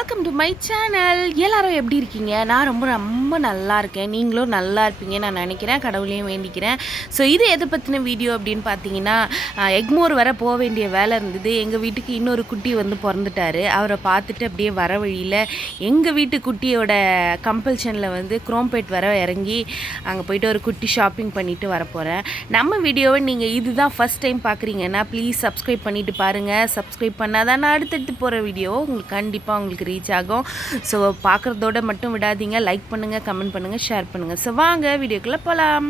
Welcome to my channel. எல்லாரும் எப்படி இருக்கீங்க? நான் ரொம்ப ரொம்ப நல்லா இருக்கேன். நீங்களும் நல்லா இருப்பீங்கன்னு நான் நினைக்கிறேன், கடவுளையும் வேண்டிக்கிறேன். ஸோ இது எதை பற்றின வீடியோ அப்படின்னு பார்த்தீங்கன்னா, எக்மோர் வர போக வேண்டிய வேலை இருந்தது. எங்கள் வீட்டுக்கு இன்னொரு குட்டி வந்து பிறந்துட்டார். அவரை பார்த்துட்டு அப்படியே வர வழியில் எங்கள் வீட்டு குட்டியோட கம்பல்ஷனில் வந்து குரோம்பேட் வர இறங்கி அங்கே போய்ட்டு ஒரு குட்டி ஷாப்பிங் பண்ணிவிட்டு வரப்போகிறேன். நம்ம வீடியோவை நீங்கள் இதுதான் ஃபஸ்ட் டைம் பார்க்குறீங்கன்னா ப்ளீஸ் சப்ஸ்கிரைப் பண்ணிவிட்டு பாருங்கள். சப்ஸ்கிரைப் பண்ணால் தான் நான் அடுத்தடுத்து போகிற வீடியோ உங்களுக்கு கண்டிப்பாக உங்களுக்கு ரீச் ஆகும். ஸோ பார்க்குறதோட மட்டும் விடாதீங்க, லைக் பண்ணுங்கள், கமெண்ட் பண்ணுங்கள், ஷேர் பண்ணுங்கள். ஸோ வாங்க வீடியோக்குள்ளே போகலாம்.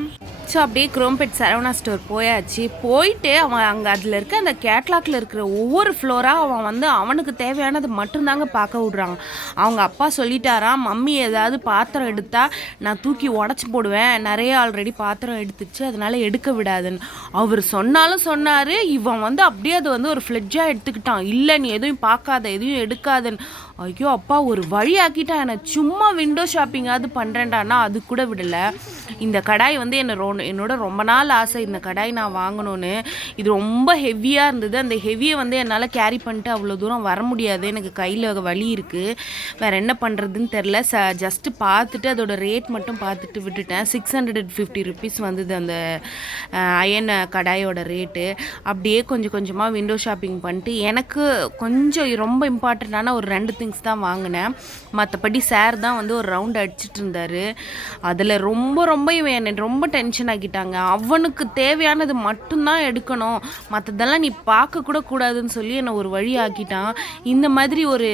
ஸோ அப்படியே குரோம்பேட் சரவணா ஸ்டோர் போயாச்சு. போயிட்டு அவன் அங்கே அதில் இருக்க அந்த கேட்லாக்ல இருக்கிற ஒவ்வொரு ஃப்ளோராக அவன் வந்து அவனுக்கு தேவையானது மட்டும்தாங்க பார்க்க விட்றாங்க. அவங்க அப்பா சொல்லிட்டாராம், மம்மி ஏதாவது பாத்திரம் எடுத்தால் நான் தூக்கி உடச்சி போடுவேன், நிறைய ஆல்ரெடி பாத்திரம் எடுத்துச்சு, அதனால் எடுக்க விடாதுன்னு. அவர் சொன்னாலும் சொன்னார், இவன் வந்து அப்படியே அது வந்து ஒரு ஃப்ளெட்ஜாக எடுத்துக்கிட்டான். இல்லை நீ எதுவும் பார்க்காத, எதுவும் எடுக்காதுன்னு. ஐயோ அப்பா, ஒரு வழி ஆக்கிட்டான் என்னை. சும்மா விண்டோ ஷாப்பிங்காவது பண்ணுறேன்டானா அது கூட விடலை. இந்த கடாய் வந்து என்னோட ரொம்ப நாள் ஆசை, இந்த கடாய் நான் வாங்கணும்னு. இது ரொம்ப ஹெவியாக இருந்தது. அந்த ஹெவியை வந்து என்னால் கேரி பண்ணிட்டு அவ்வளோ தூரம் வர முடியாது, எனக்கு கையில் வலி இருக்குது. வேறு என்ன பண்ணுறதுன்னு தெரில. ஜஸ்ட்டு பார்த்துட்டு அதோட ரேட் மட்டும் பார்த்துட்டு விட்டுட்டேன். 650 ருபீஸ் வந்தது அந்த அயன் கடாயோட ரேட்டு. அப்படியே கொஞ்சம் கொஞ்சமாக விண்டோ ஷாப்பிங் பண்ணிட்டு எனக்கு கொஞ்சம் ரொம்ப இம்பார்ட்டண்ட்டான ஒரு 2 திங்ஸ் தான் வாங்கினேன். மற்றபடி சார் தான் வந்து ஒரு ரவுண்ட் அடிச்சிட்டு இருந்தார். அதில் ரொம்ப இவன் என்னை ரொம்ப டென்ஷன் ஆக்கிட்டாங்க. அவனுக்கு தேவையானது மட்டும்தான் எடுக்கணும், மற்றதெல்லாம் நீ பார்க்கக்கூட கூடாதுன்னு சொல்லி என்னை ஒரு வழி ஆக்கிட்டான். இந்த மாதிரி ஒரு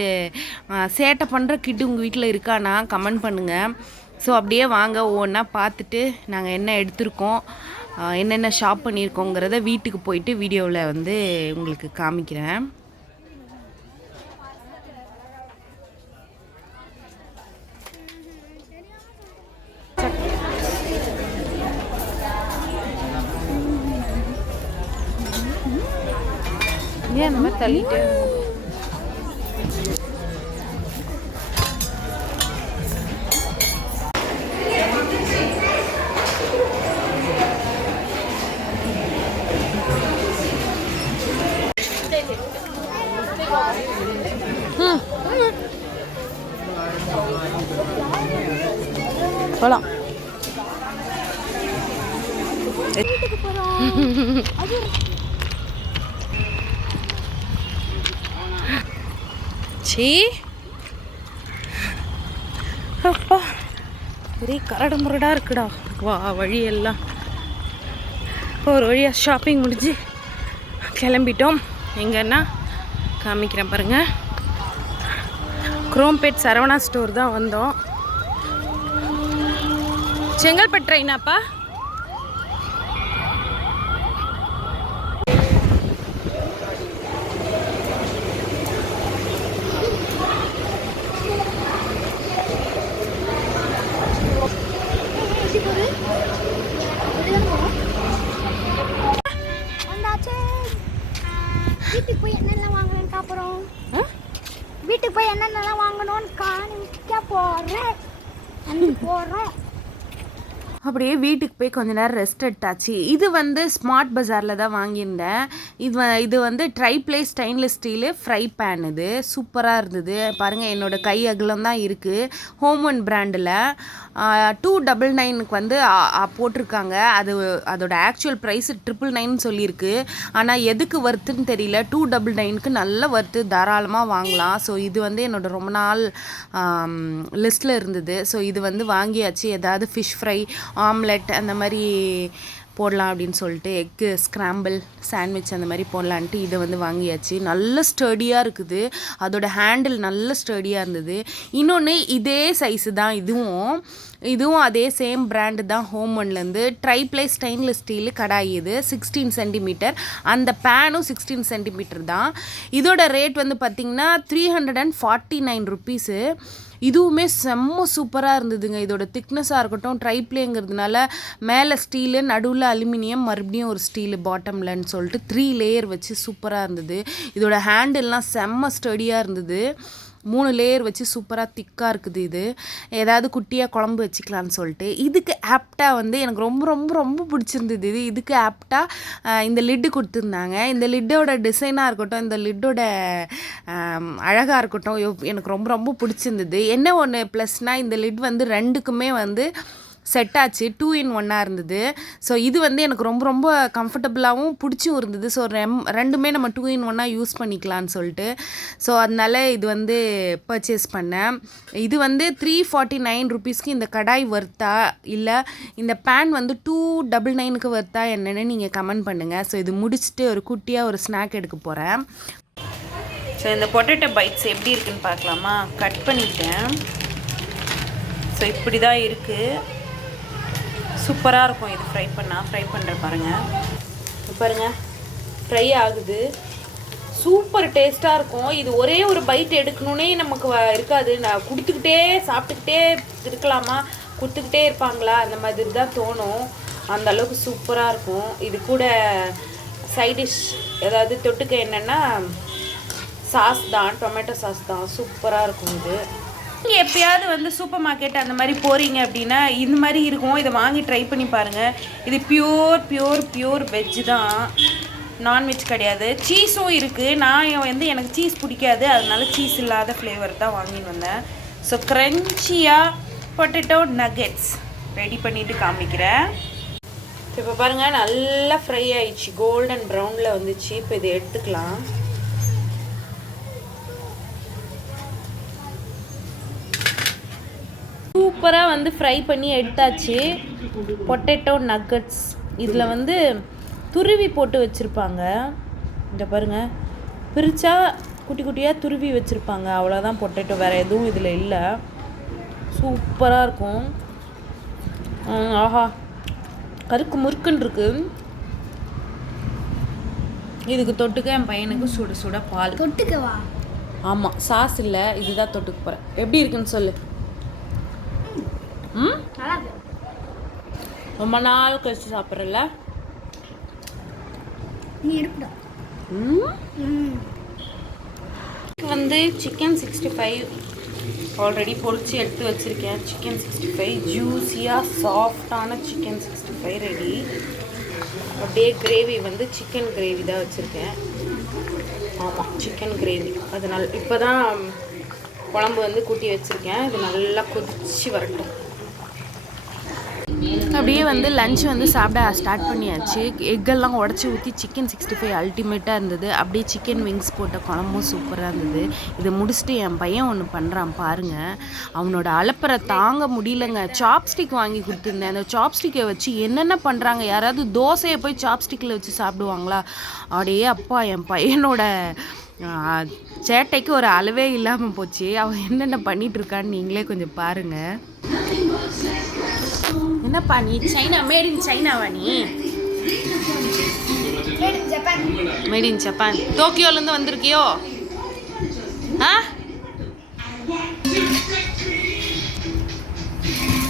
சேட்டை பண்ணுற கிட்டு உங்கள் வீட்டில் இருக்கானா கமெண்ட் பண்ணுங்கள். ஸோ அப்படியே வாங்க ஒவ்வொன்றா பார்த்துட்டு நாங்கள் என்ன எடுத்திருக்கோம், என்னென்ன ஷாப் பண்ணியிருக்கோங்கிறத வீட்டுக்கு போயிட்டு வீடியோவில் வந்து உங்களுக்கு காமிக்கிறேன். ஏன் அந்த மாதிரி தள்ளிட்டு போலாம். சீ அப்பா, ஒரே கரடு முரடாக இருக்குடா வழியெல்லாம். இப்போ ஒரு வழியாக ஷாப்பிங் முடிஞ்சு கிளம்பிட்டோம். எங்கன்னா காமிக்கிறேன் பாருங்கள். குரோம்பேட் சரவணா ஸ்டோர் தான் வந்தோம். செங்கல்பட்டு ட்ரெயினாப்பா? வீட்டுக்கு போய் என்னெல்லாம் வாங்கணும்னு அப்புறம் வீட்டுக்கு போய் என்னென்னலாம் வாங்கணும்னு காணிக்க போகிறோம். அப்படியே வீட்டுக்கு போய் கொஞ்ச நேரம் ரெஸ்ட் எடுத்தாச்சு. இது வந்து ஸ்மார்ட் பஜாரில் தான் வாங்கியிருந்தேன். இது வந்து triply stainless steel fry pan. இது சூப்பராக இருந்தது பாருங்கள். என்னோடய கை அகலம் தான் இருக்குது. ஹோமன் பிராண்டில் 299 வந்து போட்டிருக்காங்க. அதோட ஆக்சுவல் ப்ரைஸ் 999 சொல்லியிருக்கு. ஆனால் எதுக்கு வர்த்துன்னு தெரியல. 299க்கு நல்ல வர்த்து, தாராளமாக வாங்கலாம். ஸோ இது வந்து என்னோட ரொம்ப நாள் லிஸ்ட்டில் இருந்தது. ஸோ இது வந்து வாங்கியாச்சு. ஏதாவது ஃபிஷ் ஃப்ரை, ஆம்லெட் அந்த மாதிரி போடலாம் அப்படின்னு சொல்லிட்டு, எக்கு ஸ்க்ராம்பிள் சாண்ட்விச் அந்த மாதிரி போடலான்ட்டு இதை வந்து வாங்கியாச்சு. நல்ல ஸ்டடியாக இருக்குது. அதோட ஹேண்டில் நல்ல ஸ்டடியாக இருந்தது. இன்னொன்று இதே சைஸு தான் இதுவும் அதே சேம் பிராண்டு தான். ஹோமன்லேருந்து ட்ரைப்ளே ஸ்டெயின்லெஸ் ஸ்டீலு கடாய். இது 16 சென்டிமீட்டர். அந்த பேனும் 16 சென்டிமீட்டர் தான். இதோட ரேட் வந்து பார்த்திங்கன்னா 349 ருபீஸு. இதுவுமே செம்ம சூப்பராக இருந்ததுங்க. இதோட திக்னஸாக இருக்கட்டும், ட்ரைப்ளேங்கிறதுனால மேலே ஸ்டீலு, நடுவில் அலுமினியம், மறுபடியும் ஒரு ஸ்டீலு பாட்டம்லன்னு சொல்லிட்டு 3 லேயர் வச்சு சூப்பராக இருந்தது. இதோட ஹேண்டில்லாம் செம்ம ஸ்டடியாக இருந்தது. 3 லேயர் வச்சு சூப்பராக திக்காக இருக்குது. இது ஏதாவது குட்டியாக குழம்பு வச்சுக்கலான்னு சொல்லிட்டு இதுக்கு ஆப்டாக வந்து எனக்கு ரொம்ப ரொம்ப ரொம்ப பிடிச்சிருந்தது. இதுக்கு ஆப்டாக இந்த லிட்டு கொடுத்துருந்தாங்க. இந்த லிட்டோட டிசைனாக இருக்கட்டும், இந்த லிட்டோட அழகாக இருக்கட்டும், எனக்கு ரொம்ப ரொம்ப பிடிச்சிருந்தது. என்ன ஒன்று ப்ளஸ்னால் இந்த லிட் வந்து ரெண்டுக்குமே வந்து செட் ஆச்சு. 2 in 1 இருந்தது. ஸோ இது வந்து எனக்கு ரொம்ப ரொம்ப கம்ஃபர்டபுளாகவும் பிடிச்சும் இருந்தது. ஸோ ரெண்டுமே நம்ம 2 in 1 யூஸ் பண்ணிக்கலான்னு சொல்லிட்டு ஸோ அதனால இது வந்து பர்ச்சேஸ் பண்ணேன். இது வந்து 349 ருபீஸ்க்கு இந்த கடாய் வர்த்தா இல்லை இந்த பேன் வந்து 299க்கு வர்த்தா என்னென்னு நீங்கள் கமெண்ட் பண்ணுங்கள். ஸோ இது முடிச்சுட்டு ஒரு குட்டியாக ஒரு ஸ்நாக் எடுக்க போகிறேன். ஸோ இந்த பொட்டேட்டோ பைட்ஸ் எப்படி இருக்குன்னு பார்க்கலாமா? கட் பண்ணிட்டேன். ஸோ இப்படி தான் இருக்குது. சூப்பராக இருக்கும் இது ஃப்ரை பண்ணுறேன் பாருங்கள். ஃப்ரை ஆகுது. சூப்பர் டேஸ்ட்டாக இருக்கும். இது ஒரே ஒரு பைட் எடுக்கணுன்னே நமக்கு இருக்காது. நான் சாப்பிட்டுக்கிட்டே இருக்கலாமா, கொடுத்துக்கிட்டே இருப்பாங்களா, அந்த மாதிரி தான் தோணும். அந்த அளவுக்கு சூப்பராக இருக்கும். இது கூட சைடிஷ் ஏதாவது தொட்டுக்க என்னென்னா சாஸ் தான், டொமேட்டோ சாஸ் தான். சூப்பராக இருக்கும் இது. நீங்கள் எப்போயாவது வந்து சூப்பர் மார்க்கெட் அந்த மாதிரி போகிறீங்க அப்படின்னா இந்த மாதிரி இருக்கும். இதை வாங்கி ட்ரை பண்ணி பாருங்கள். இது பியூர் வெஜ்ஜு தான், நான்வெஜ் கிடையாது. சீஸும் இருக்குது. நான் வந்து எனக்கு சீஸ் பிடிக்காது, அதனால சீஸ் இல்லாத ஃப்ளேவர் தான் வாங்கின்னு வந்தேன். ஸோ க்ரன்ச்சியாக பொட்டேட்டோ நகெட்ஸ் ரெடி பண்ணிவிட்டு காமிக்கிறேன். இப்போ பாருங்கள், நல்லா ஃப்ரை ஆயிடுச்சு. கோல்டன் ப்ரௌனில் வந்துச்சு. இப்போ இதை எடுத்துக்கலாம். சூப்பராக வந்து ஃப்ரை பண்ணி எடுத்தாச்சு. பொட்டேட்டோ நக்கட்ஸ் இதில் வந்து துருவி போட்டு வச்சுருப்பாங்க. இந்த பாருங்கள், பிரித்தா குட்டி குட்டியாக துருவி வச்சுருப்பாங்க. அவ்வளோதான் பொட்டேட்டோ, வேறு எதுவும் இதில் இல்லை. சூப்பராக இருக்கும். ஆஹா, கருக்கு முறுக்குன்னு இருக்குது. இதுக்கு தொட்டுக்க என் பையனுக்கு சுட பால் தொட்டுக்கவா? ஆமாம், சாஸ் இல்லை, இதுதான் தொட்டுக்க போகிறேன். எப்படி இருக்குன்னு சொல்லு. ரொம்ப நாள் கழிச்சு சாப்பிட்றல. வந்து சிக்கன் 65 ஆல்ரெடி பொரிச்சு எடுத்து வச்சுருக்கேன். சிக்கன் 65 ஜூஸியாக சாஃப்டான சிக்கன் 65 ரெடி. அப்படியே கிரேவி வந்து சிக்கன் கிரேவி தான் வச்சுருக்கேன். ஆமாம், சிக்கன் கிரேவி. அதனால் இப்போ தான் குழம்பு வந்து கூட்டி வச்சுருக்கேன். இது நல்லா கொதிச்சு வரட்டும். அப்படியே வந்து லஞ்ச் வந்து சாப்பிட ஸ்டார்ட் பண்ணியாச்சு. எக்கெல்லாம் உடச்சி ஊற்றி சிக்கன் 65 அல்டிமேட்டாக இருந்தது. அப்படியே சிக்கன் விங்ஸ் போட்ட குழம்பும் சூப்பராக இருந்தது. இதை முடிச்சுட்டு என் பையன் ஒன்று பண்ணுறான் பாருங்கள். அவனோட அலப்பறை தாங்க முடியலங்க. சாப்ஸ்டிக் வாங்கி கொடுத்துருந்தேன். அந்த சாப்ஸ்டிக்கை வச்சு என்னென்ன பண்ணுறாங்க. யாராவது தோசையை போய் சாப்ஸ்டிக்கில் வச்சு சாப்பிடுவாங்களா? அப்படியே அப்பா, என் பையனோட சேட்டைக்கு ஒரு அளவே இல்லாமல் போச்சு. அவன் என்னென்ன பண்ணிகிட்ருக்கான்னு நீங்களே கொஞ்சம் பாருங்கள். என்னப்பா நீ சைனா, மேட் இன் சைனாவா? நீ மேட் இன் ஜப்பான், டோக்கியோலேருந்து வந்திருக்கியோ?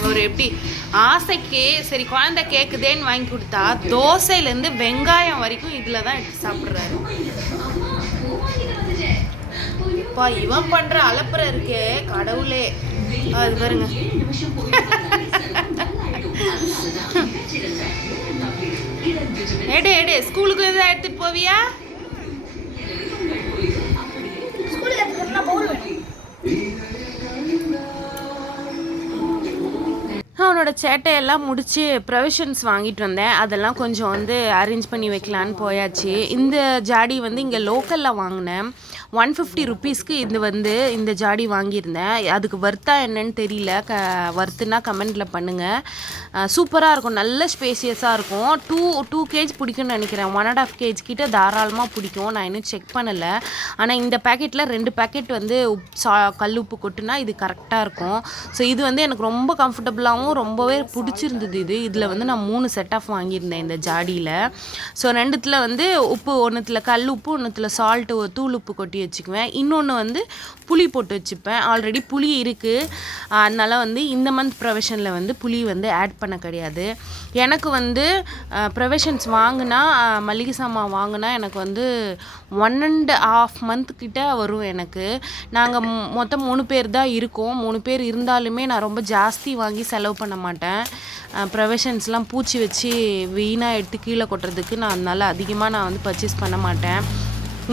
ஒரு எப்படி ஆசைக்கு சரி குழந்தை கேட்குதேன்னு வாங்கி கொடுத்தா தோசையிலேருந்து வெங்காயம் வரைக்கும் இதில் தான் எடுத்து சாப்பிட்றாரு. அப்பா, இவன் பண்ணுற அலப்பறை இருக்கே கடவுளே. அது பாருங்க. எடு ஸ்கூலுக்கு எதாவது எடுத்துட்டு போவியா? அவனோட சேட்டையெல்லாம் முடித்து ப்ரொவிஷன்ஸ் வாங்கிட்டு வந்தேன். அதெல்லாம் கொஞ்சம் வந்து அரேஞ்ச் பண்ணி வைக்கலான்னு போயாச்சு. இந்த ஜாடி வந்து இங்கே லோக்கலில் வாங்கினேன். 150 ருபீஸ்க்கு இது வந்து இந்த ஜாடி வாங்கியிருந்தேன். அதுக்கு வர்த்தா என்னன்னு தெரியல. வர்த்துனா கமெண்டில் பண்ணுங்கள். சூப்பராக இருக்கும், நல்ல ஸ்பேசியஸாக இருக்கும். 2 kg பிடிக்கும்னு நினைக்கிறேன். 1.5 kg கிட்ட தாராளமாக பிடிக்கும். நான் இன்னும் செக் பண்ணலை. ஆனால் இந்த பேக்கெட்டில் 2 பேக்கெட் வந்து கல் உப்பு கொட்டுனா இது கரெக்டாக இருக்கும். ஸோ இது வந்து எனக்கு ரொம்ப கம்ஃபர்டபுளாகவும் ரொம்பவே பிடிச்சிருந்தது. இதில் வந்து நான் 3 செட் ஆஃப் வாங்கியிருந்தேன் இந்த ஜாடியில். ஸோ 2த்தில் வந்து உப்பு, ஒன்றுத்தில் கல் உப்பு, ஒன்றுத்தில் சால்ட்டு, தூள் உப்பு கொட்டி ஊற்றி வச்சுக்குவேன். இன்னொன்று வந்து புளி போட்டு வச்சுப்பேன். ஆல்ரெடி புளி இருக்குது, அதனால் வந்து இந்த மந்த் ப்ரொவிஷனில் வந்து புளி வந்து ஆட் பண்ண கிடையாது. எனக்கு வந்து ப்ரொவிஷன்ஸ் வாங்கினா, மளிகை சாமான் வாங்கினா எனக்கு வந்து 1.5 month கிட்ட வரும் எனக்கு. நாங்கள் மொத்தம் 3 பேர் தான் இருக்கோம். 3 பேர் இருந்தாலுமே நான் ரொம்ப ஜாஸ்தி வாங்கி செலவு பண்ண மாட்டேன். ப்ரொவிஷன்ஸ்லாம் பூச்சி வச்சு வீணாக எடுத்து கீழே கொட்டுறதுக்கு நான் அதனால் அதிகமாக நான் வந்து பர்ச்சேஸ் பண்ண மாட்டேன்.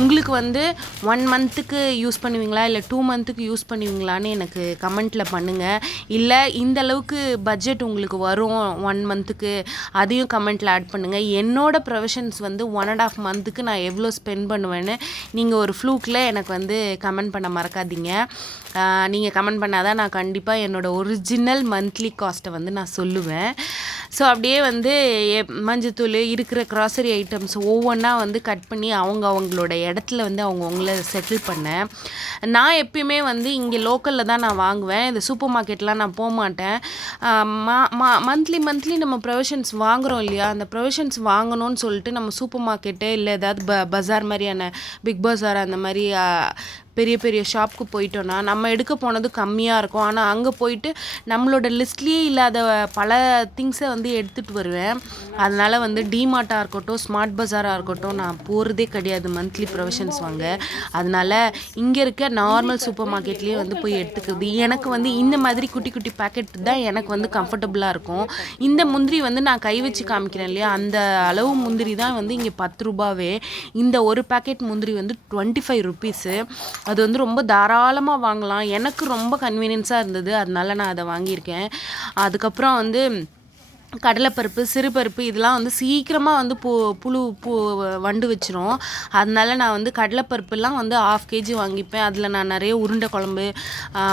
உங்களுக்கு வந்து 1 monthக்கு யூஸ் பண்ணுவீங்களா இல்லை 2 monthக்கு யூஸ் பண்ணுவீங்களான்னு எனக்கு கமெண்ட்டில் பண்ணுங்கள். இல்லை இந்த அளவுக்கு பட்ஜெட் உங்களுக்கு வரும் 1 monthக்கு, அதையும் கமெண்ட்டில் ஆட் பண்ணுங்கள். என்னோடய ப்ரொவிஷன்ஸ் வந்து 1.5 monthக்கு நான் எவ்வளோ ஸ்பெண்ட் பண்ணுவேன்னு நீங்கள் ஒரு ஃப்ளூக்கில் எனக்கு வந்து கமெண்ட் பண்ண மறக்காதீங்க. நீங்கள் கமெண்ட் பண்ணாதான் நான் கண்டிப்பாக என்னோடய ஒரிஜினல் மந்த்லி காஸ்ட்டை வந்து நான் சொல்லுவேன். ஸோ அப்படியே வந்து மஞ்சத்தூள் இருக்கிற க்ராசரி ஐட்டம்ஸ் ஒவ்வொன்றா வந்து கட் பண்ணி அவங்களோட இடத்துல வந்து அவங்கள செட்டில் பண்ணேன். நான் எப்பயுமே வந்து இங்கே லோக்கலில் தான் நான் வாங்குவேன். இந்த சூப்பர் மார்க்கெட்லாம் நான் போக மாட்டேன். மந்த்லி நம்ம ப்ரொவிஷன்ஸ் வாங்குகிறோம் இல்லையா, அந்த ப்ரொவிஷன்ஸ் வாங்கணும்னு சொல்லிட்டு நம்ம சூப்பர் மார்க்கெட்டு இல்லை ஏதாவது பஜார் மாதிரியான பிக் பஜார் அந்த மாதிரி பெரிய பெரிய ஷாப்புக்கு போயிட்டோன்னா நம்ம எடுக்க போனது கம்மியாக இருக்கும். ஆனால் அங்கே போயிட்டு நம்மளோட லிஸ்ட்லேயே இல்லாத பல திங்ஸை வந்து எடுத்துகிட்டு வருவேன். அதனால் வந்து டிமார்ட்டாக இருக்கட்டும், ஸ்மார்ட் பஜாராக இருக்கட்டும், நான் போகிறதே கிடையாது மந்த்லி ப்ரொவிஷன்ஸ் வாங்க. அதனால் இங்கே இருக்க நார்மல் சூப்பர் மார்க்கெட்லேயே வந்து போய் எடுத்துக்கிறது. எனக்கு வந்து இந்த மாதிரி குட்டி குட்டி பேக்கெட் தான் எனக்கு வந்து கம்ஃபர்டபுளாக இருக்கும். இந்த முந்திரி வந்து நான் கை வச்சு காமிக்கிறேன் இல்லையா, அந்த அளவு முந்திரி தான் வந்து இங்கே 10 ரூபாவே. இந்த ஒரு பேக்கெட் முந்திரி வந்து 25 rupees. அது வந்து ரொம்ப தாராளமாக வாங்கலாம். எனக்கு ரொம்ப கன்வீனியன்ஸாக இருந்தது, அதனால நான் அதை வாங்கியிருக்கேன். அதுக்கப்புறம் வந்து கடலைப்பருப்பு, சிறுபருப்பு இதெல்லாம் வந்து சீக்கிரமாக வந்து வண்டு வச்சிரும். அதனால நான் வந்து கடலைப்பருப்புலாம் வந்து 1/2 kg வாங்கிப்பேன். அதில் நான் நிறைய உருண்டை குழம்பு,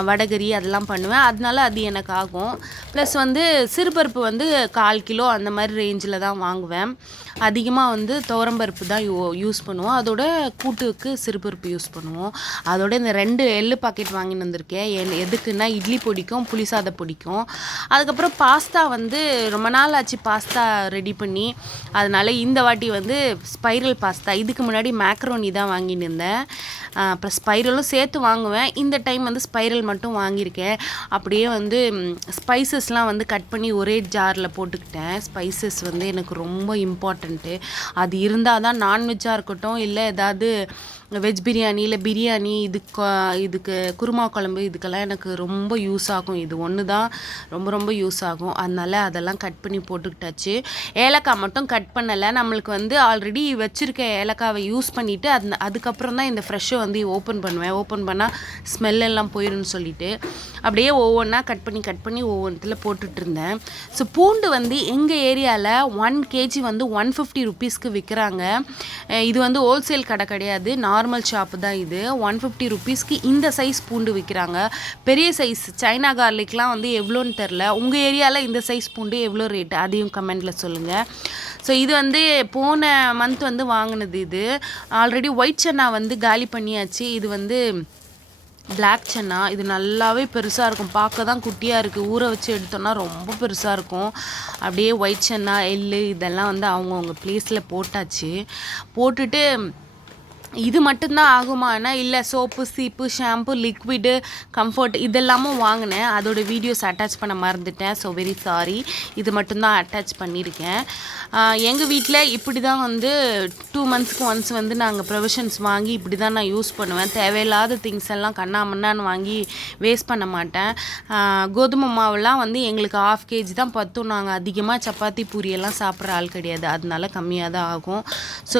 வடகரி அதெல்லாம் பண்ணுவேன். அதனால அது எனக்கு ஆகும். ப்ளஸ் வந்து சிறுபருப்பு வந்து 1/4 kg அந்த மாதிரி ரேஞ்சில் தான் வாங்குவேன். அதிகமாக வந்து துவரம்பருப்பு தான் யூஸ் பண்ணுவோம். அதோட கூட்டுக்கு சிறுபருப்பு யூஸ் பண்ணுவோம். அதோட இந்த 2 எள்ளு பாக்கெட் வாங்கின்னு வந்திருக்கேன். எதுக்குன்னா இட்லி பொடிக்கும் புளிசாத பொடிக்கும். அதுக்கப்புறம் பாஸ்தா வந்து ரொம்ப நாள் ஆச்சு பாஸ்தா ரெடி பண்ணி, அதனால் இந்த வாட்டி வந்து ஸ்பைரல் பாஸ்தா, இதுக்கு முன்னாடி மேக்ரோனி தான் வாங்கின்னு இருந்தேன். அப்புறம் ஸ்பைரலும் சேர்த்து வாங்குவேன். இந்த டைம் வந்து ஸ்பைரல் மட்டும் வாங்கியிருக்கேன். அப்படியே வந்து ஸ்பைசஸ்லாம் வந்து கட் பண்ணி ஒரே ஜாரில் போட்டுக்கிட்டேன். ஸ்பைசஸ் வந்து எனக்கு ரொம்ப இம்பார்ட்டண்ட்டு. அது இருந்தால் தான் நான்வெஜ்ஜாக இருக்கட்டும், இல்லை ஏதாவது வெஜ் பிரியாணி இல்லை பிரியாணி, இதுக்கு குருமா குழம்பு, இதுக்கெல்லாம் எனக்கு ரொம்ப யூஸ் ஆகும். இது ஒன்று தான் ரொம்ப யூஸ் ஆகும். அதனால் அதெல்லாம் கட் பண்ணி போட்டுக்கிட்டாச்சு. ஏலக்காய் மட்டும் கட் பண்ணலை. நம்மளுக்கு வந்து ஆல்ரெடி வச்சுருக்க ஏலக்காவை யூஸ் பண்ணிவிட்டு அதுக்கப்புறம் தான் இந்த ஃப்ரெஷ்ஷை வந்து ஓப்பன் பண்ணுவேன். ஓப்பன் பண்ணால் ஸ்மெல்லெல்லாம் போயிடும்னு சொல்லிட்டு அப்படியே ஒவ்வொன்றா கட் பண்ணி ஒவ்வொன்றில் போட்டுட்டு இருந்தேன். ஸோ பூண்டு வந்து எங்கள் ஏரியாவில் 1 kg வந்து 150 rupeesக்கு விற்கிறாங்க. இது வந்து ஹோல்சேல் கடை கிடையாது, நார்மல் ஷாப்பு தான் இது. 150 rupeesக்கு இந்த சைஸ் பூண்டு விற்கிறாங்க. பெரிய சைஸ் சைனா கார்லிக்லாம் வந்து எவ்வளோன்னு தெரில. உங்கள் ஏரியாவில் இந்த சைஸ் பூண்டு எவ்வளோ ரேட்டு, அதையும் கமெண்டில் சொல்லுங்கள். ஸோ இது வந்து போன மந்த் வந்து வாங்கினது. இது ஆல்ரெடி ஒயிட் சன்னா வந்து காலி பண்ணியாச்சு. இது வந்து பிளாக் சன்னா. இது நல்லாவே பெருசாக இருக்கும். பார்க்க தான் குட்டியாக இருக்குது, ஊற வச்சு எடுத்தோன்னா ரொம்ப பெருசாக இருக்கும். அப்படியே ஒயிட் சன்னா, எள்ளு இதெல்லாம் வந்து அவங்கவுங்க ப்ளேஸில் போட்டாச்சு. போட்டுட்டு இது மட்டும்தான் ஆகுமானா இல்லை, சோப்பு, சீப்பு, ஷாம்பு, லிக்விடு, கம்ஃபர்ட் இதெல்லாமும் வாங்கினேன். அதோட வீடியோஸ் அட்டாச் பண்ண மறந்துட்டேன். So very sorry. இது மட்டும்தான் அட்டாச் பண்ணியிருக்கேன். எங்கள் வீட்டில் இப்படி தான் வந்து 2 monthsக்கு ஒன்ஸ் வந்து நாங்கள் ப்ரொவிஷன்ஸ் வாங்கி இப்படி தான் நான் யூஸ் பண்ணுவேன். தேவையில்லாத திங்ஸ் எல்லாம் கண்ணாமண்ணான்னு வாங்கி வேஸ்ட் பண்ண மாட்டேன். கோதுமை மாவுலாம் வந்து எங்களுக்கு 1/2 kg தான் பத்தும். நாங்கள் அதிகமாக சப்பாத்தி பூரியெல்லாம் சாப்பிட்ற ஆள் கிடையாது, அதனால கம்மியாக தான் ஆகும். ஸோ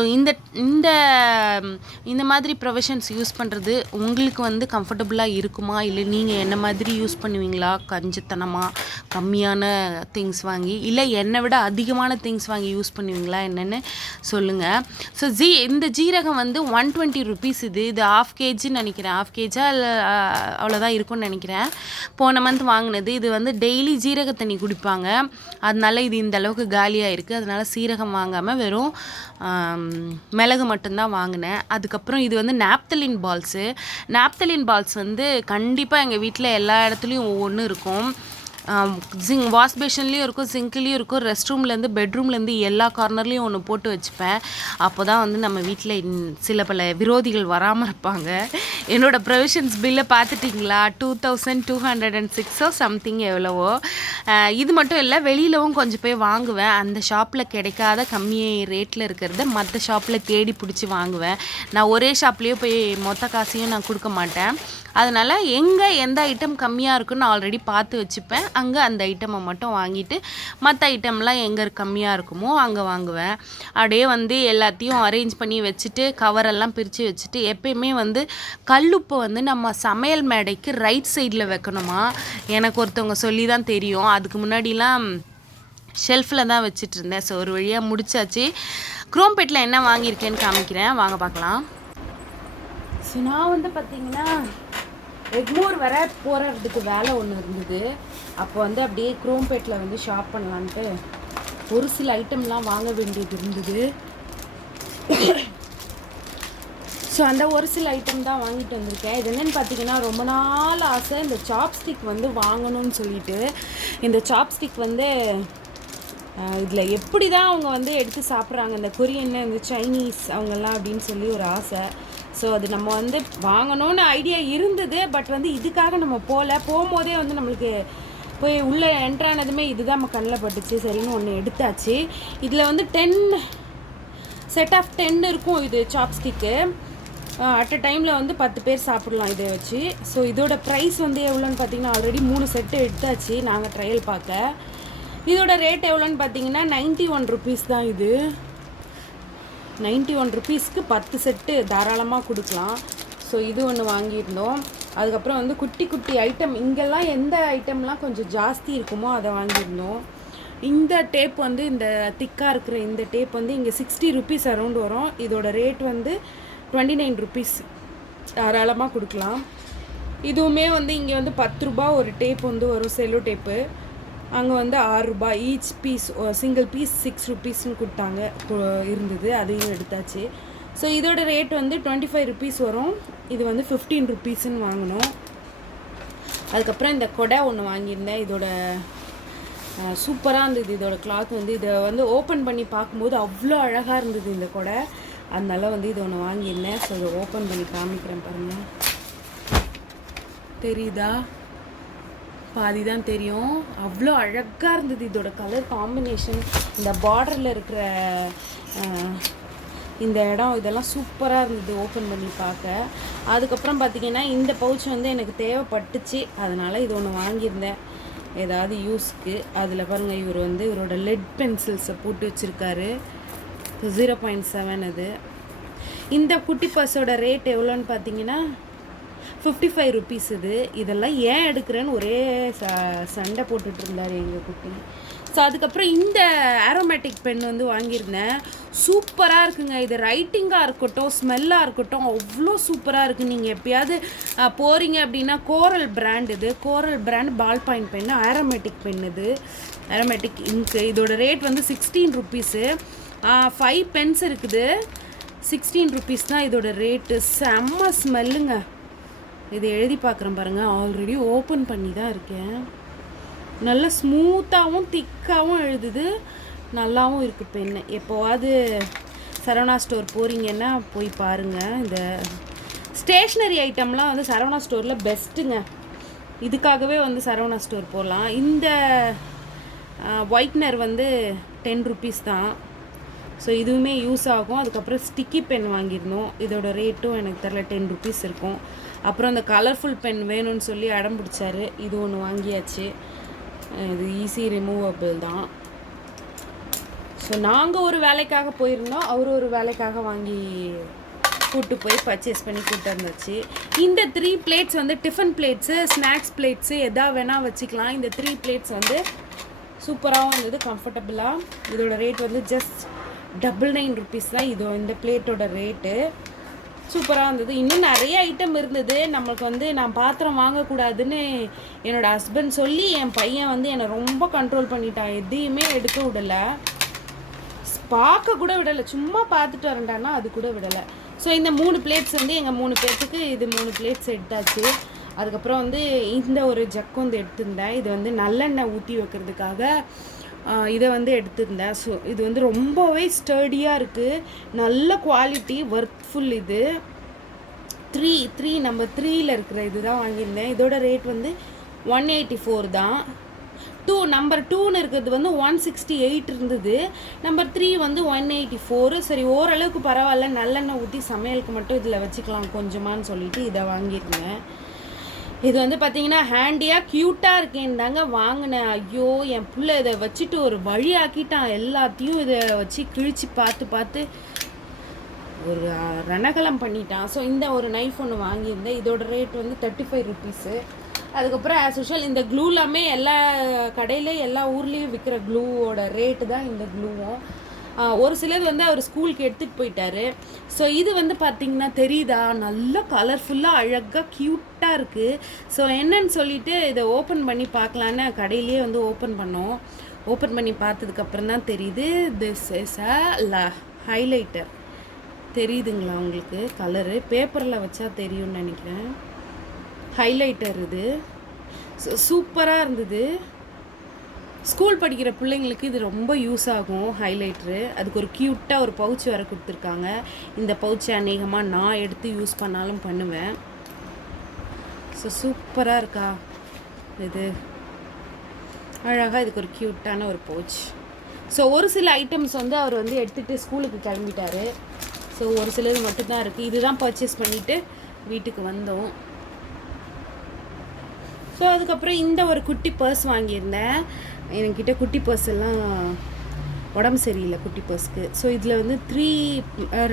இந்த மாதிரி ப்ரொவிஷன்ஸ் யூஸ் பண்ணுறது உங்களுக்கு வந்து கம்ஃபர்டபுளாக இருக்குமா, இல்லை நீங்கள் என்ன மாதிரி யூஸ் பண்ணுவீங்களா, கஞ்சத்தனமாக கம்மியான திங்ஸ் வாங்கி, இல்லை என்னை விட அதிகமான திங்ஸ் வாங்கி யூஸ் பண்ணுவீங்களா என்னென்னு சொல்லுங்கள். ஸோ இந்த ஜீரகம் வந்து 120 rupees. இது 1/2 kg நினைக்கிறேன், 1/2 kg அவ்வளோதான் இருக்கும்னு நினைக்கிறேன். போன மந்த் வாங்கினது. இது வந்து டெய்லி ஜீரக தண்ணி குடிப்பாங்க, அதனால இது இந்த அளவுக்கு காலியாக இருக்குது. அதனால் சீரகம் வாங்காமல் வெறும் மிளகு மட்டும்தான் வாங்கினேன். அதுக்கப்புறம் இது வந்து நாப்தலின் பால்ஸு. நாப்தலின் பால்ஸ் வந்து கண்டிப்பாக எங்கள் வீட்டில் எல்லா இடத்துலையும் ஒவ்வொன்று இருக்கும். வாஷ் பேஷன்லேயும் இருக்கும், சிங்க்லேயும் இருக்கும், ரெஸ்ட் ரூம்லேருந்து பெட்ரூம்லேருந்து எல்லா கார்னர்லேயும் ஒன்று போட்டு வச்சுப்பேன். அப்போ தான் வந்து நம்ம வீட்டில் சில பல விரோதிகள் வராமல் இருப்பாங்க. என்னோடய ப்ரொவிஷன்ஸ் பில்லை பார்த்துட்டிங்களா? 2206 சம்திங் எவ்வளவோ. இது மட்டும் இல்லை, வெளியிலவும் கொஞ்சம் போய் வாங்குவேன். அந்த ஷாப்பில் கிடைக்காத கம்மி ரேட்டில் இருக்கிறத மற்ற ஷாப்பில் தேடி பிடிச்சி வாங்குவேன். நான் ஒரே ஷாப்லேயே போய் மொத்த காசையும் நான் கொடுக்க மாட்டேன். அதனால் எங்கே எந்த ஐட்டம் கம்மியாக இருக்குன்னு நான் ஆல்ரெடி பார்த்து வச்சுப்பேன். அங்கே அந்த ஐட்டமை மட்டும் வாங்கிட்டு மற்ற ஐட்டம்லாம் எங்கே கம்மியாக இருக்குமோ அங்கே வாங்குவேன். அப்படியே வந்து எல்லாத்தையும் அரேஞ்ச் பண்ணி வச்சுட்டு கவரெல்லாம் பிரித்து வச்சுட்டு, எப்பயுமே வந்து கல்லுப்பை வந்து நம்ம சமையல் மேடைக்கு ரைட் சைடில் வைக்கணுமா. எனக்கு ஒருத்தவங்க சொல்லி தான் தெரியும். அதுக்கு முன்னாடிலாம் ஷெல்ஃபில் தான் வச்சுட்டு இருந்தேன். ஸோ ஒரு வழியாக முடிச்சாச்சு. குரோம்பேட்டில் என்ன வாங்கியிருக்கேன்னு காமிக்கிறேன், வாங்க பார்க்கலாம். ஸோ நான் வந்து பார்த்திங்கன்னா எக்மோர் வர போகிறதுக்கு வேலை ஒன்று இருந்தது. அப்போ வந்து அப்படியே குரோம்பேட்டில் வந்து ஷாப் பண்ணலான்ட்டு ஒரு சில ஐட்டம்லாம் வாங்க வேண்டியது இருந்தது. ஸோ அந்த ஒரு சில ஐட்டம் தான் வாங்கிட்டு வந்திருக்கேன். இது என்னென்னு பார்த்தீங்கன்னா, ரொம்ப நாள் ஆசை இந்த சாப்ஸ்டிக் வந்து வாங்கணும்னு சொல்லிட்டு. இந்த சாப்ஸ்டிக் வந்து இதில் எப்படி தான் அவங்க வந்து எடுத்து சாப்பிட்றாங்க, இந்த கொரியன், இந்த சைனீஸ் அவங்கெல்லாம் அப்படின்னு சொல்லி ஒரு ஆசை. ஸோ அது நம்ம வந்து வாங்கணும்னு ஐடியா இருந்தது. பட் வந்து இதுக்காக நம்ம போகும்போதே வந்து நம்மளுக்கு போய் உள்ளே என்ட்ரானதுமே இதுதான் நம்ம கண்ணில் பட்டுச்சு. சரின்னு ஒன்று எடுத்தாச்சு. இதில் வந்து 10 செட் ஆஃப் 10 இருக்கும் இது சாப்ஸ்டிக்கு. அட் அ டைமில் வந்து 10 பேர் சாப்பிட்லாம் இதை வச்சு. ஸோ இதோட ப்ரைஸ் வந்து எவ்வளோன்னு பார்த்தீங்கன்னா, ஆல்ரெடி 3 செட்டு எடுத்தாச்சு நாங்கள் ட்ரையல் பார்க்க. இதோட ரேட் எவ்வளோன்னு பார்த்தீங்கன்னா 91 ருபீஸ் தான். இது 91 ருபீஸ்க்கு 10 செட்டு தாராளமாக கொடுக்கலாம். ஸோ இது ஒன்று வாங்கியிருந்தோம். அதுக்கப்புறம் வந்து குட்டி குட்டி ஐட்டம், இங்கெல்லாம் எந்த ஐட்டம்லாம் கொஞ்சம் ஜாஸ்தி இருக்குமோ அதை வாங்கியிருந்தோம். இந்த டேப் வந்து இந்த திக்காக இருக்கிற இந்த டேப் வந்து இங்கே 60 ருபீஸ் அரௌண்ட் வரும். இதோட ரேட் வந்து 29 ருபீஸ் தாராளமாக கொடுக்கலாம். இதுவுமே வந்து இங்கே வந்து 10 ரூபா ஒரு டேப் வந்து வரும், செல்லோ டேப்பு. அங்கே வந்து 6 ரூபாய் ஈச் பீஸ், சிங்கிள் பீஸ் 6 ருபீஸ்ன்னு கொடுத்தாங்க இருந்தது. அதையும் எடுத்தாச்சு. ஸோ இதோட ரேட் வந்து 25 ருபீஸ் வரும். இது வந்து 15 ருபீஸ்ன்னு வாங்கினோம். அதுக்கப்புறம் இந்த கொடை ஒன்று வாங்கியிருந்தேன். இதோட சூப்பராக இருந்தது. இதோட கிளாத் வந்து இதை வந்து ஓப்பன் பண்ணி பார்க்கும்போது அவ்வளோ அழகாக இருந்தது இந்த கொடை. அதனால வந்து இது ஒன்று வாங்கியிருந்தேன். ஸோ இதை ஓப்பன் பண்ணி காமிக்கிறேன் பாருங்கள். தெரியுதா? பாதி தான் தெரியும். அவ்வளோ அழகாக இருந்தது இதோட கலர் காம்பினேஷன். இந்த பார்டரில் இருக்கிற இந்த இடம் இதெல்லாம் சூப்பராக இருந்தது ஓப்பன் பண்ணி பார்க்க. அதுக்கப்புறம் பார்த்திங்கன்னா இந்த பவுச் வந்து எனக்கு தேவைப்பட்டுச்சு. அதனால் இது ஒன்று வாங்கியிருந்தேன் ஏதாவது யூஸ்க்கு. அதில் பாருங்கள், இவர் வந்து இவரோட லெட் பென்சில்ஸை போட்டு வச்சுருக்காரு. 0.7 அது. இந்த குட்டி பர்ஸோட ரேட் எவ்வளோன்னு பார்த்தீங்கன்னா 55 ருபீஸ். இதெல்லாம் ஏன் எடுக்கிறேன்னு ஒரே சண்டை போட்டுட்டு இருந்தார் எங்கள் குட்டி. ஸோ அதுக்கப்புறம் இந்த ஆரோமேட்டிக் பென் வந்து வாங்கியிருந்தேன். சூப்பராக இருக்குங்க. இது ரைட்டிங்காக இருக்கட்டும், ஸ்மெல்லாக இருக்கட்டும், அவ்வளோ சூப்பராக இருக்குது. நீங்கள் எப்பயாவது போகிறீங்க அப்படின்னா கோரல் பிராண்ட், இது coral brand ball point pen, aromatic pen இது, ஆரோமேட்டிக் இங்கு. இதோட ரேட் வந்து 16 ருபீஸு. 5 பென்ஸ் இருக்குது. 16 ருபீஸ் தான் இதோட ரேட்டு. செம்ம ஸ்மெல்லுங்க. இது எழுதி பார்க்குறேன் பாருங்கள். ஆல்ரெடி ஓப்பன் பண்ணி தான் இருக்கேன். நல்லா ஸ்மூத்தாகவும் திக்காகவும் எழுதுது. நல்லாவும் இருக்குது பென்னு. எப்போவாது சரவணா ஸ்டோர் போகிறீங்கன்னா போய் பாருங்கள். இந்த ஸ்டேஷ்னரி ஐட்டம்லாம் வந்து சரவணா ஸ்டோரில் பெஸ்ட்டுங்க. இதுக்காகவே வந்து சரவணா ஸ்டோர் போகலாம். இந்த ஒயிட்னர் வந்து 10 ருபீஸ் தான். ஸோ இதுவுமே யூஸ் ஆகும். அதுக்கப்புறம் ஸ்டிக்கி பென் வாங்கியிருந்தோம். இதோட ரேட்டும் எனக்கு தெரியல, 10 ருபீஸ் இருக்கும். அப்புறம் இந்த கலர்ஃபுல் பென் வேணும்னு சொல்லி அடம் பிடிச்சாரு. இது ஒன்று வாங்கியாச்சு. இது ஈஸி ரிமூவபிள் தான். ஸோ நாங்கள் ஒரு வேலைக்காக போயிருந்தோம், அவர் ஒரு வேலைக்காக வாங்கி கூப்பிட்டு போய் பர்ச்சேஸ் பண்ணி கூப்பிட்டு வந்தாச்சு. இந்த 3 பிளேட்ஸ் வந்து டிஃபன் பிளேட்ஸு, ஸ்நாக்ஸ் பிளேட்ஸு எதா வேணால் வச்சுக்கலாம். இந்த 3 பிளேட்ஸ் வந்து சூப்பராகவும் இருந்தது, கம்ஃபர்டபுளாக. இதோட ரேட் வந்து ஜஸ்ட் 99 ருபீஸ் தான். இது இந்த பிளேட்டோட ரேட்டு. சூப்பராக இருந்தது. இன்னும் நிறைய ஐட்டம் இருந்தது. நம்மளுக்கு வந்து நான் பாத்திரம் வாங்கக்கூடாதுன்னு என்னோடய ஹஸ்பண்ட் சொல்லி என் பையன் வந்து என்னை ரொம்ப கண்ட்ரோல் பண்ணிட்டான். எதையுமே எடுக்க விடலை, பார்க்க கூட விடலை. சும்மா பார்த்துட்டு வரேன்டான்னா அது கூட விடலை. ஸோ இந்த 3 பிளேட்ஸ் வந்து எங்கள் 3 பேர்த்துக்கு இது 3 பிளேட்ஸ் எடுத்தாச்சு. அதுக்கப்புறம் வந்து இந்த ஒரு ஜக்கு வந்து எடுத்திருந்தேன். இது வந்து நல்லெண்ணெய் ஊற்றி வைக்கிறதுக்காக இதை வந்து எடுத்திருந்தேன். ஸோ இது வந்து ரொம்பவே ஸ்டர்டியாக இருக்குது, நல்ல குவாலிட்டி, ஒர்த்ஃபுல். இது நம்பர் 3ல் இருக்கிற இது தான் வாங்கியிருந்தேன். இதோட ரேட் வந்து 184 தான். நம்பர் 2ன்னு இருக்கிறது வந்து 168 இருந்தது. நம்பர் 3 வந்து 184. சரி, ஓரளவுக்கு பரவாயில்ல, நல்லெண்ணெய் ஊற்றி சமையலுக்கு மட்டும் இதில் வச்சுக்கலாம் கொஞ்சமான்னு சொல்லிட்டு இதை வாங்கியிருந்தேன். இது வந்து பார்த்தீங்கன்னா ஹேண்டியாக க்யூட்டாக இருக்கேன்னு தாங்க வாங்கினேன். ஐயோ, என் பிள்ளை இதை வச்சுட்டு ஒரு வழி ஆக்கிட்டான். எல்லாத்தையும் இதை வச்சு கிழிச்சு பார்த்து ஒரு ரணகலம் பண்ணிட்டான். ஸோ இந்த ஒரு நைஃப் ஒன்று வாங்கியிருந்தேன். இதோட ரேட் வந்து 35 ருபீஸு. அதுக்கப்புறம் ஆஸ் யூஷுவல் இந்த க்ளூ எல்லாமே எல்லா கடையில் எல்லா ஊர்லேயும் விற்கிற க்ளூவோட ரேட்டு தான் இந்த க்ளூவும். ஒரு சிலது வந்து அவர் ஸ்கூலுக்கு எடுத்துகிட்டு போயிட்டாரு. ஸோ இது வந்து பார்த்திங்கன்னா தெரியுதா, நல்லா கலர்ஃபுல்லாக அழகாக க்யூட்டாக இருக்குது. ஸோ என்னன்னு சொல்லிட்டு இதை ஓப்பன் பண்ணி பார்க்கலான்னு கடையிலேயே வந்து ஓப்பன் பண்ணோம். ஓப்பன் பண்ணி பார்த்ததுக்கப்புறம் தான் தெரியுது, திஸ் இஸ் அ ஹைலைட்டர். தெரியுதுங்களா உங்களுக்கு? கலரு பேப்பரில் வச்சா தெரியும்னு நினைக்கிறேன். ஹைலைட்டர் இது சூப்பராக இருந்தது. ஸ்கூல் படிக்கிற பிள்ளைங்களுக்கு இது ரொம்ப யூஸ் ஆகும் ஹைலைட்ரு. அதுக்கு ஒரு க்யூட்டாக ஒரு பவுச் வேறு கொடுத்துருக்காங்க. இந்த பவுச்சை அநேகமாக நான் எடுத்து யூஸ் பண்ணாலும் பண்ணுவேன். ஸோ சூப்பராக இருக்கா இது, அழகாக. இதுக்கு ஒரு க்யூட்டான ஒரு பவுச். ஸோ ஒரு சில ஐட்டம்ஸ் வந்து அவர் வந்து எடுத்துகிட்டு ஸ்கூலுக்கு கிளம்பிட்டார். ஸோ ஒரு சிலது மட்டும்தான் இருக்குது. இதுதான் பர்ச்சேஸ் பண்ணிவிட்டு வீட்டுக்கு வந்தோம். ஸோ அதுக்கப்புறம் இந்த ஒரு குட்டி பர்ஸ் வாங்கியிருந்தேன். என்கிட்ட குட்டி பர்ஸ் எல்லாம் உடம்பு சரியில்லை குட்டி பர்ஸ்க்கு. ஸோ இதில் வந்து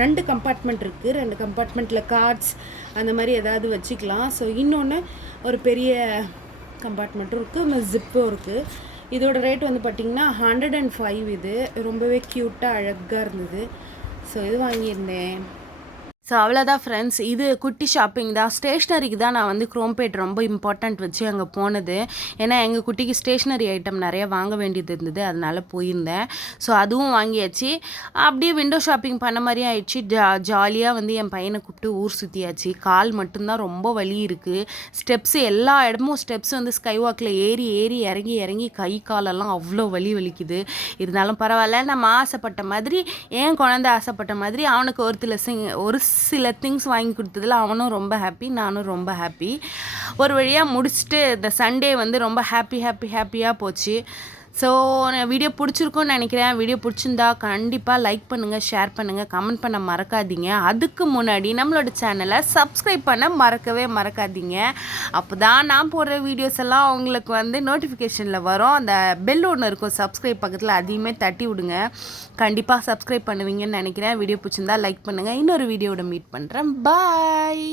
2 கம்பார்ட்மெண்ட் இருக்குது. 2 கம்பார்ட்மெண்ட்டில் கார்ட்ஸ் அந்த மாதிரி ஏதாவது வச்சுக்கலாம். ஸோ இன்னொன்று ஒரு பெரிய கம்பார்ட்மெண்ட்டும் இருக்குது, ஜிப்பும் இருக்குது. இதோட ரேட் வந்து பார்த்திங்கன்னா 105. இது ரொம்பவே க்யூட்டாக அழகாக இருந்தது. ஸோ இது வாங்கியிருந்தேன். ஸோ அவ்வளோதான் ஃப்ரெண்ட்ஸ், இது குட்டி ஷாப்பிங் தான். ஸ்டேஷ்னரிக்கு தான் நான் வந்து குரோம்பேட் ரொம்ப இம்பார்ட்டண்ட் வச்சு அங்கே போனது. ஏன்னா எங்கள் குட்டிக்கு ஸ்டேஷ்னரி ஐட்டம் நிறைய வாங்க வேண்டியது இருந்தது, அதனால் போயிருந்தேன். ஸோ அதுவும் வாங்கியாச்சு. அப்படியே விண்டோ ஷாப்பிங் பண்ண மாதிரியே ஆயிடுச்சு. ஜாலியாக வந்து என் பையனை கூப்பிட்டு ஊர் சுற்றியாச்சு. கால் மட்டும்தான் ரொம்ப வலி இருக்குது. ஸ்டெப்ஸு எல்லா இடமும் ஸ்டெப்ஸ் வந்து ஸ்கை வாக்கில் ஏறி இறங்கி கை காலெல்லாம் அவ்வளோ வலிக்குது. இருந்தாலும் பரவாயில்ல, நம்ம ஆசைப்பட்ட மாதிரி, என் குழந்தை ஆசைப்பட்ட மாதிரி அவனுக்கு ஒரு சில திங்ஸ் வாங்கி கொடுத்ததில் அவனும் ரொம்ப ஹாப்பி, நானும் ரொம்ப ஹாப்பி. ஒரு வழியாக முடிச்சுட்டு இந்த சண்டே வந்து ரொம்ப ஹாப்பியாக போச்சு. ஸோ வீடியோ பிடிச்சிருக்குன்னு நினைக்கிறேன். வீடியோ பிடிச்சிருந்தா கண்டிப்பாக லைக் பண்ணுங்கள், ஷேர் பண்ணுங்கள், கமெண்ட் பண்ண மறக்காதீங்க. அதுக்கு முன்னாடி நம்மளோட சேனலை சப்ஸ்கிரைப் பண்ண மறக்காதீங்க. அப்போ தான் நான் போடுற வீடியோஸ் எல்லாம் உங்களுக்கு வந்து நோட்டிஃபிகேஷனில் வரும். அந்த பெல் ஒன்று இருக்கும் சப்ஸ்கிரைப் பக்கத்தில், அதையுமே தட்டி விடுங்க. கண்டிப்பாக சப்ஸ்கிரைப் பண்ணுவீங்கன்னு நினைக்கிறேன். வீடியோ பிடிச்சிருந்தா லைக் பண்ணுங்கள். இன்னொரு வீடியோவோட மீட் பண்ணுறேன். பாய்.